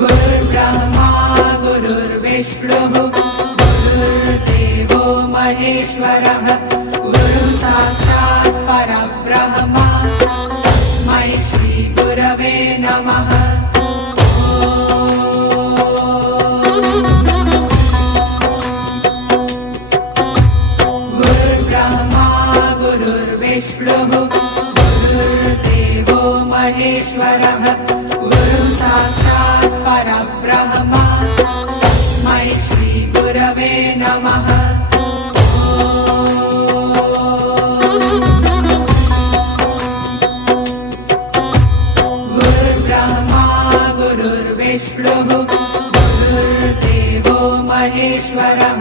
गुरुर्ब्रह्मा गुरुर्विष्णुः गुरुर्देवो महेश्वरः गुरुः साक्षात् परब्रह्म तस्मै श्री गुरवे नमः। गुरुर्ब्रह्मा गुरुर्विष्णुः गुरुर्देवो महेश्वरः गुरुः साक्षात् परब्रह्म तस्मै श्री गुरवे नमः। गुरुर्ब्रह्मा गुरुर्विष्णुः गुरुर्देवो महेश्वरः